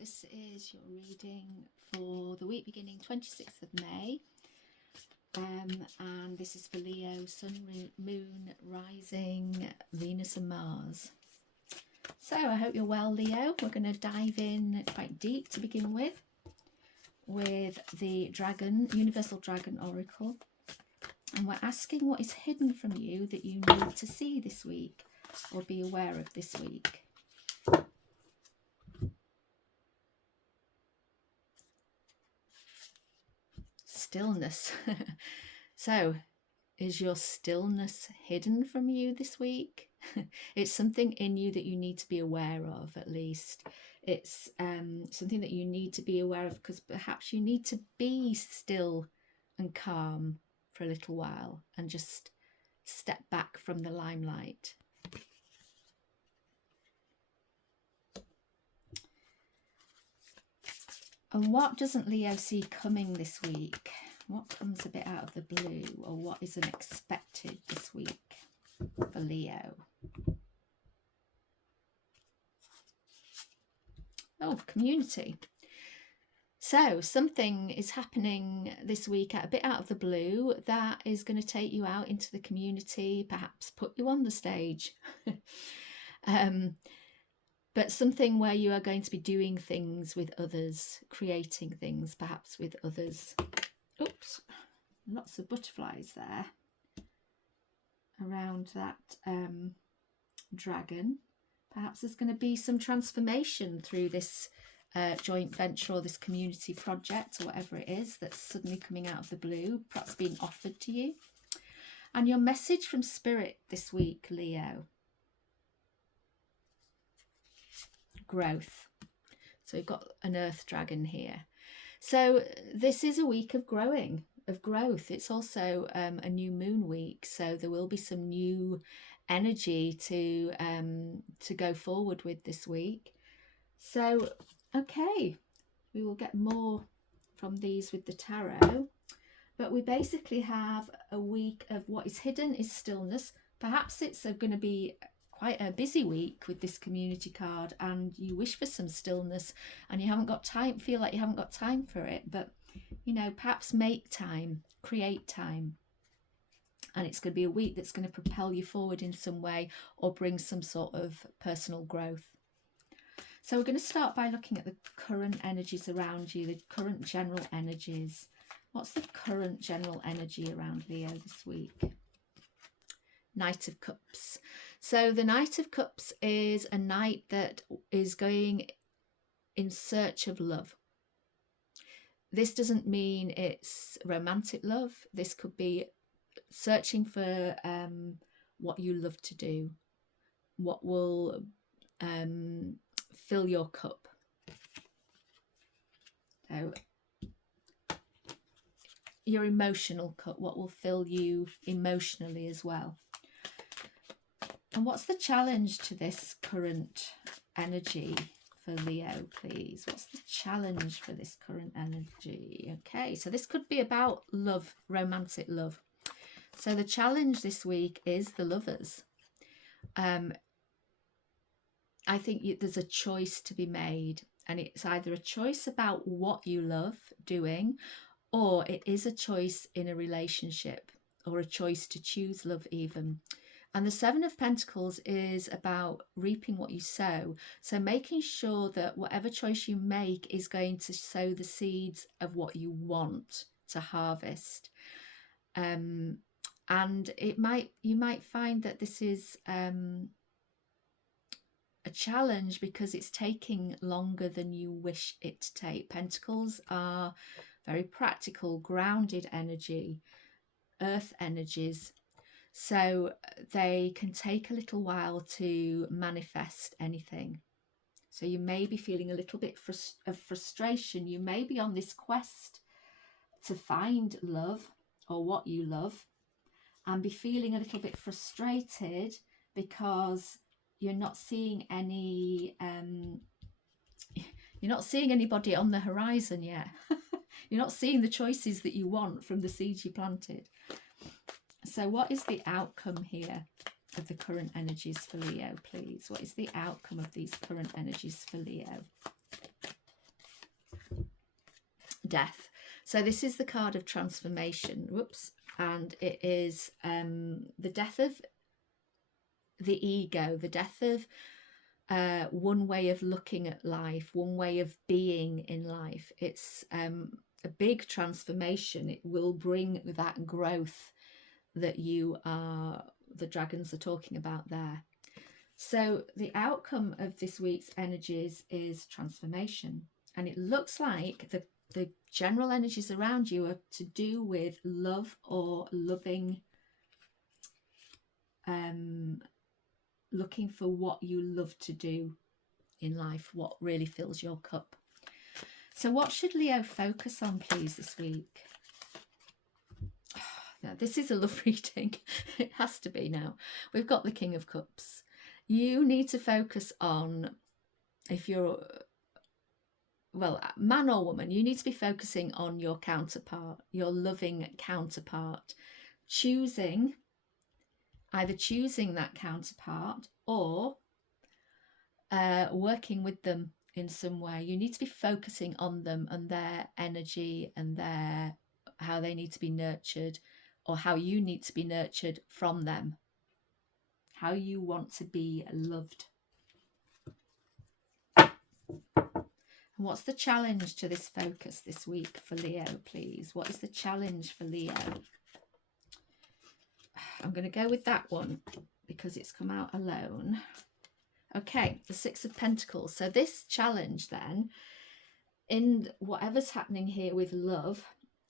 This is your reading for the week beginning 26th of May. And this is for Leo, Sun, Moon, Rising, Venus and Mars. So I hope you're well, Leo. We're going to dive in quite deep to begin with the Dragon, Universal Dragon Oracle. And we're asking what is hidden from you that you need to see this week or be aware of this week. Stillness. So, is your stillness hidden from you this week? It's something in you that you need to be aware of, at least. It's something that you need to be aware of because perhaps you need to be still and calm for a little while and just step back from the limelight. And what doesn't Leo see coming this week? What comes a bit out of the blue, or what is unexpected this week for Leo? Oh, community. So something is happening this week a bit out of the blue that is going to take you out into the community, perhaps put you on the stage. But something where you are going to be doing things with others, creating things perhaps with others. Oops, lots of butterflies there around that dragon. Perhaps there's going to be some transformation through this joint venture or this community project or whatever it is that's suddenly coming out of the blue, perhaps being offered to you. And your message from Spirit this week, Leo. Growth. So we've got an earth dragon here. So this is a week of growing, of growth. It's also a new moon week, so there will be some new energy to go forward with this week. So okay, we will get more from these with the tarot, but we basically have a week of what is hidden is stillness. Perhaps it's going to be quite a busy week with this community card and you wish for some stillness and you haven't got time, feel like you haven't got time for it, but you know, perhaps make time, create time. And it's going to be a week that's going to propel you forward in some way or bring some sort of personal growth. So we're going to start by looking at the current energies around you, the current general energies. What's the current general energy around Leo this week? Knight of Cups. So the Knight of Cups is a knight that is going in search of love. This doesn't mean it's romantic love. This could be searching for what you love to do, what will fill your cup. So your emotional cup, what will fill you emotionally as well. And what's the challenge to this current energy for Leo, please? What's the challenge for this current energy? Okay, so this could be about love, romantic love. So the challenge this week is the lovers. I think there's a choice to be made, and it's either a choice about what you love doing, or it is a choice in a relationship, or a choice to choose love even. And the Seven of Pentacles is about reaping what you sow. So making sure that whatever choice you make is going to sow the seeds of what you want to harvest. And you might find that this is a challenge because it's taking longer than you wish it to take. Pentacles are very practical, grounded energy, earth energies. So they can take a little while to manifest anything. So you may be feeling a little bit of frustration. You may be on this quest to find love or what you love and be feeling a little bit frustrated because you're not seeing any you're not seeing anybody on the horizon yet. You're not seeing the choices that you want from the seeds you planted. So what is the outcome here of the current energies for Leo, please? What is the outcome of these current energies for Leo? death. So this is the card of transformation. Whoops. And it is the death of the ego, the death of one way of looking at life, one way of being in life. It's a big transformation. It will bring that growth that the dragons are talking about there. So the outcome of this week's energies is transformation. And it looks like the general energies around you are to do with love or loving, looking for what you love to do in life, what really fills your cup. So what should Leo focus on, please, this week? Now, this is a love reading. It has to be now. We've got the King of Cups. You need to focus on, if you're, well, man or woman, you need to be focusing on your counterpart, your loving counterpart, either choosing that counterpart or working with them in some way. You need to be focusing on them and their energy and how they need to be nurtured, or how you need to be nurtured from them, how you want to be loved. And what's the challenge to this focus this week for Leo, please? What is the challenge for Leo? I'm going to go with that one because it's come out alone. Okay, the Six of Pentacles. So this challenge then, in whatever's happening here with love,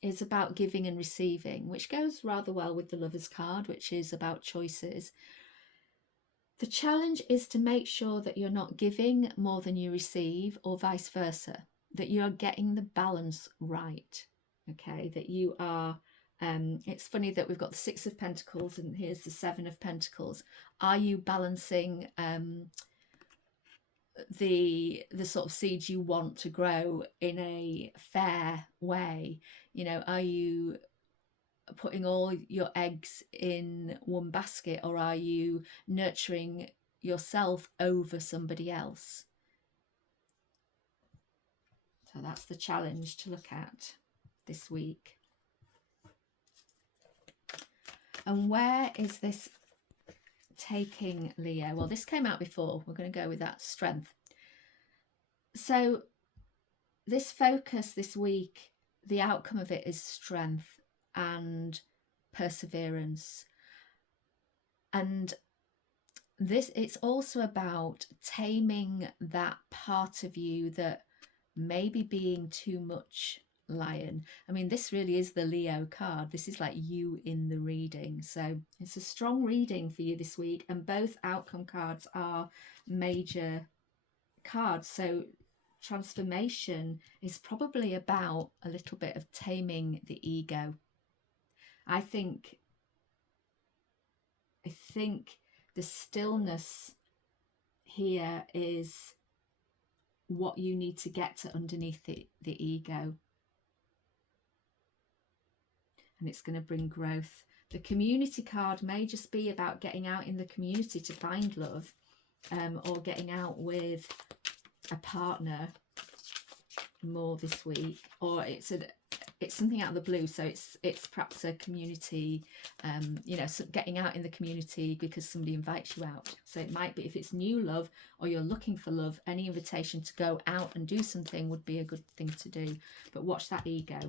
is about giving and receiving, which goes rather well with the Lover's card, which is about choices. The challenge is to make sure that you're not giving more than you receive, or vice versa, that you're getting the balance right. Okay, that you are, it's funny that we've got the Six of Pentacles and here's the Seven of Pentacles. Are you balancing the sort of seeds you want to grow in a fair way? You know, are you putting all your eggs in one basket, or are you nurturing yourself over somebody else? So that's the challenge to look at this week. And where is this taking Leo? Well, this came out before. We're going to go with that, strength. So this focus this week, the outcome of it is strength and perseverance. And this, it's also about taming that part of you that may be being too much lion. I mean, this really is the Leo card. This is like you in the reading. So it's a strong reading for you this week, and both outcome cards are major cards. So transformation is probably about a little bit of taming the ego. I think the stillness here is what you need to get to underneath the ego. And it's going to bring growth. The community card may just be about getting out in the community to find love, or getting out with a partner more this week, or it's something out of the blue. So it's perhaps a community, you know, so getting out in the community because somebody invites you out. So it might be, if it's new love or you're looking for love, any invitation to go out and do something would be a good thing to do. But watch that ego.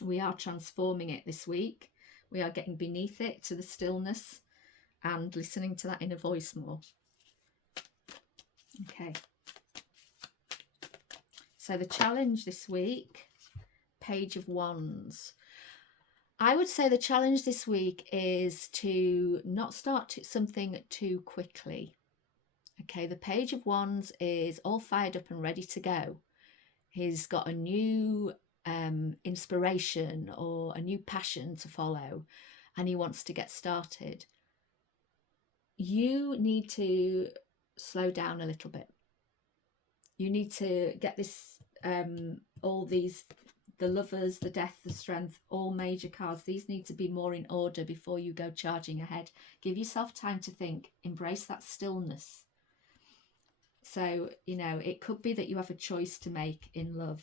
We are transforming it this week. We are getting beneath it, to the stillness, and listening to that inner voice more. Okay. So the challenge this week, Page of Wands. I would say the challenge this week is to not start something too quickly. Okay, the Page of Wands is all fired up and ready to go. He's got a new inspiration or a new passion to follow, and he wants to get started. You need to slow down a little bit. You need to get this, all these, the Lovers, the Death, the Strength, all major cards, these need to be more in order before you go charging ahead. Give yourself time to think, embrace that stillness. So, you know, it could be that you have a choice to make in love.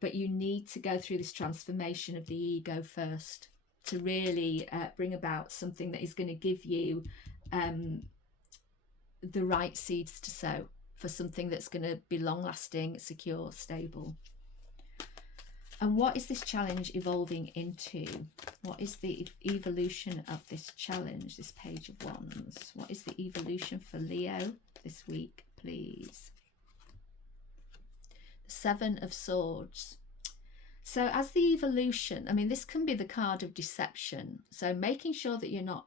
but you need to go through this transformation of the ego first to really bring about something that is going to give you the right seeds to sow for something that's going to be long lasting, secure, stable. And what is this challenge evolving into? What is the evolution of this challenge, this Page of Wands? What is the evolution for Leo this week, please? The Seven of Swords. So as the evolution, I mean, this can be the card of deception. So making sure that you're not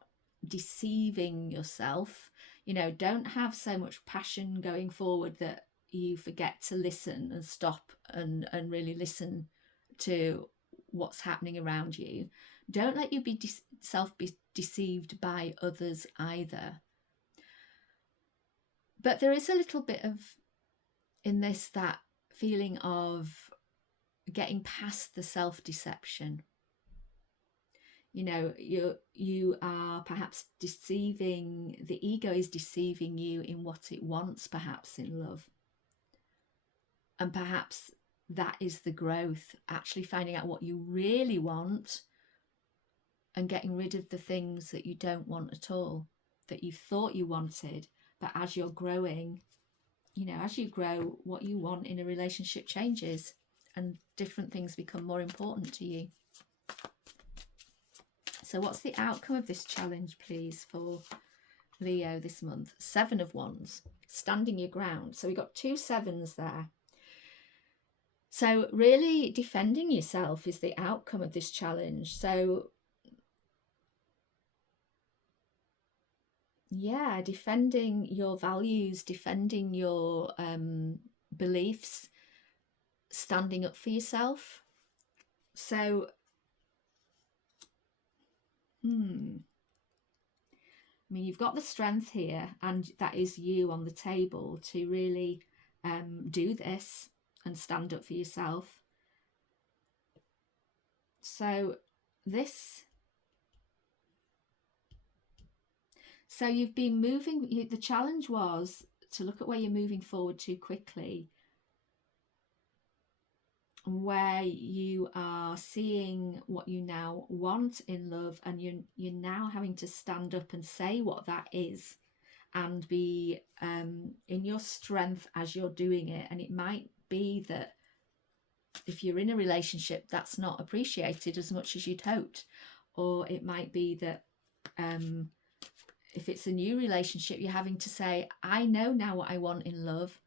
deceiving yourself, you know, don't have so much passion going forward that you forget to listen and stop and really listen to what's happening around you. Don't let you be deceived by others either. But there is a little bit of in this that feeling of getting past the self-deception. You know, you are perhaps deceiving, the ego is deceiving you in what it wants, perhaps in love. And perhaps that is the growth, actually finding out what you really want and getting rid of the things that you don't want at all, that you thought you wanted. But as you're growing, you know, as you grow, what you want in a relationship changes and different things become more important to you. So what's the outcome of this challenge, please, for Leo this month? Seven of Wands, standing your ground. So we got 2 sevens there. So really defending yourself is the outcome of this challenge. So yeah, defending your values, defending your beliefs, standing up for yourself. So I mean, you've got the strength here, and that is you on the table to really do this and stand up for yourself. So you've been moving, the challenge was to look at where you're moving forward too quickly, where you are seeing what you now want in love, and you're now having to stand up and say what that is and be in your strength as you're doing it. And it might be that if you're in a relationship, that's not appreciated as much as you'd hoped, or it might be that if it's a new relationship, you're having to say, I know now what I want in love,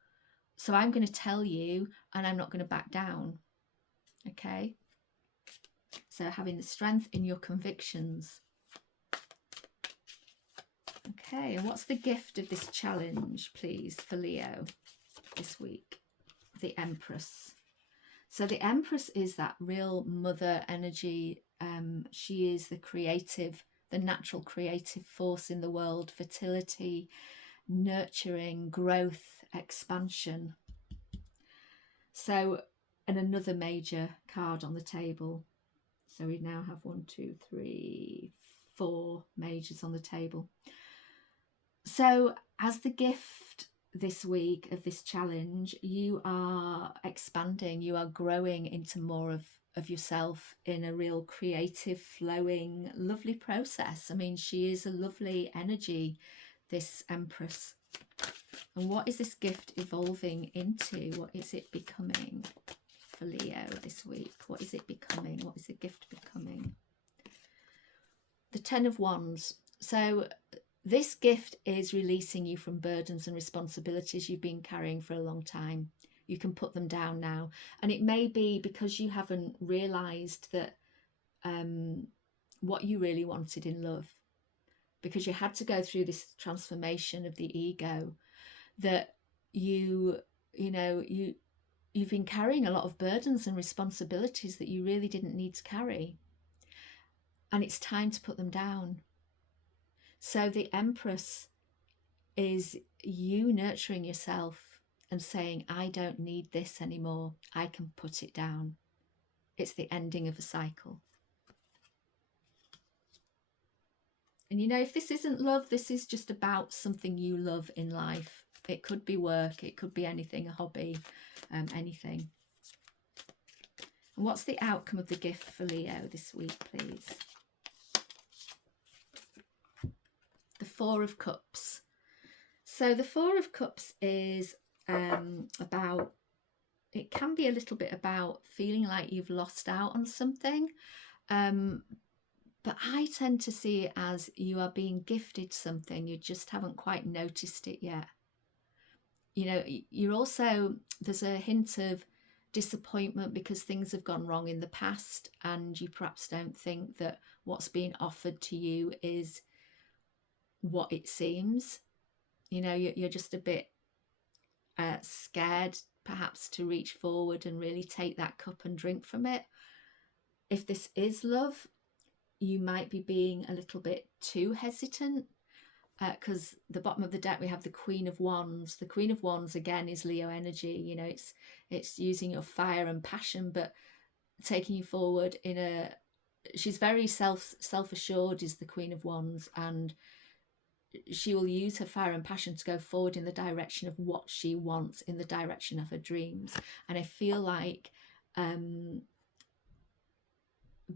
so I'm going to tell you and I'm not going to back down. Okay, so having the strength in your convictions. Okay, and what's the gift of this challenge, please, for Leo this week? The Empress. So the Empress is that real mother energy. She is the creative, the natural creative force in the world, fertility, nurturing, growth, expansion. So, and another major card on the table. So we now have 1, 2, 3, 4 majors on the table. So as the gift this week of this challenge, you are expanding, you are growing into more of yourself in a real creative, flowing, lovely process. I mean, she is a lovely energy, this Empress. And what is this gift evolving into? What is it becoming for Leo this week? What is it becoming? What is the gift becoming? The Ten of Wands. So this gift is releasing you from burdens and responsibilities you've been carrying for a long time. You can put them down now. And it may be because you haven't realised that what you really wanted in love, because you had to go through this transformation of the ego, that you've been carrying a lot of burdens and responsibilities that you really didn't need to carry. And it's time to put them down. So the Empress is you nurturing yourself and saying, I don't need this anymore. I can put it down. It's the ending of a cycle. And you know, if this isn't love, this is just about something you love in life. It could be work, it could be anything, a hobby, anything. And what's the outcome of the gift for Leo this week, please? The Four of Cups. So the Four of Cups is about, it can be a little bit about feeling like you've lost out on something. But I tend to see it as you are being gifted something, you just haven't quite noticed it yet. You know, you're also, there's a hint of disappointment because things have gone wrong in the past and you perhaps don't think that what's being offered to you is what it seems. You know, you're just a bit scared perhaps to reach forward and really take that cup and drink from it. If this is love, you might be being a little bit too hesitant, because the bottom of the deck we have the Queen of Wands. The Queen of Wands again is Leo energy. You know, it's using your fire and passion, but taking you forward in a, she's very self-assured is the Queen of Wands, and she will use her fire and passion to go forward in the direction of what she wants, in the direction of her dreams. And I feel like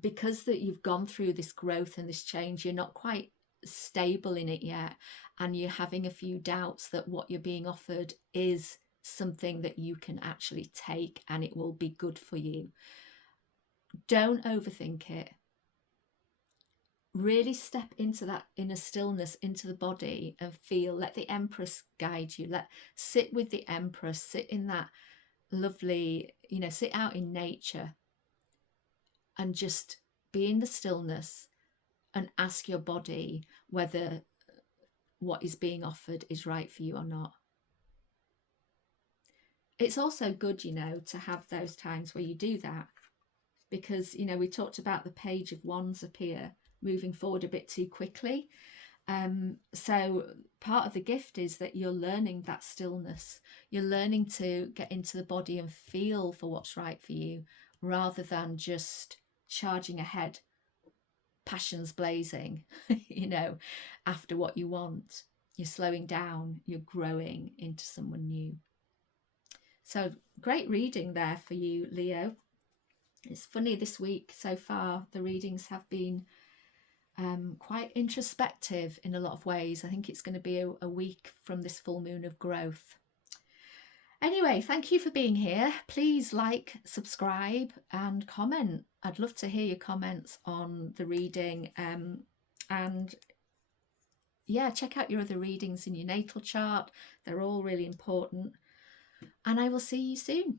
because that you've gone through this growth and this change, you're not quite stable in it yet, and you're having a few doubts that what you're being offered is something that you can actually take and it will be good for you. Don't overthink it. Really step into that inner stillness, into the body, and feel. Let the Empress guide you. Sit with the Empress, sit in that lovely, you know, sit out in nature and just be in the stillness and ask your body whether what is being offered is right for you or not. It's also good, you know, to have those times where you do that, because, you know, we talked about the Page of Wands appear, moving forward a bit too quickly. So part of the gift is that you're learning that stillness. You're learning to get into the body and feel for what's right for you, rather than just charging ahead, passions blazing, you know, after what you want. You're slowing down, you're growing into someone new. So great reading there for you, Leo. It's funny, this week so far, the readings have been quite introspective in a lot of ways. I think it's going to be a week from this full moon of growth. Anyway, thank you for being here. Please like, subscribe and comment. I'd love to hear your comments on the reading. And yeah, check out your other readings in your natal chart. They're all really important. And I will see you soon.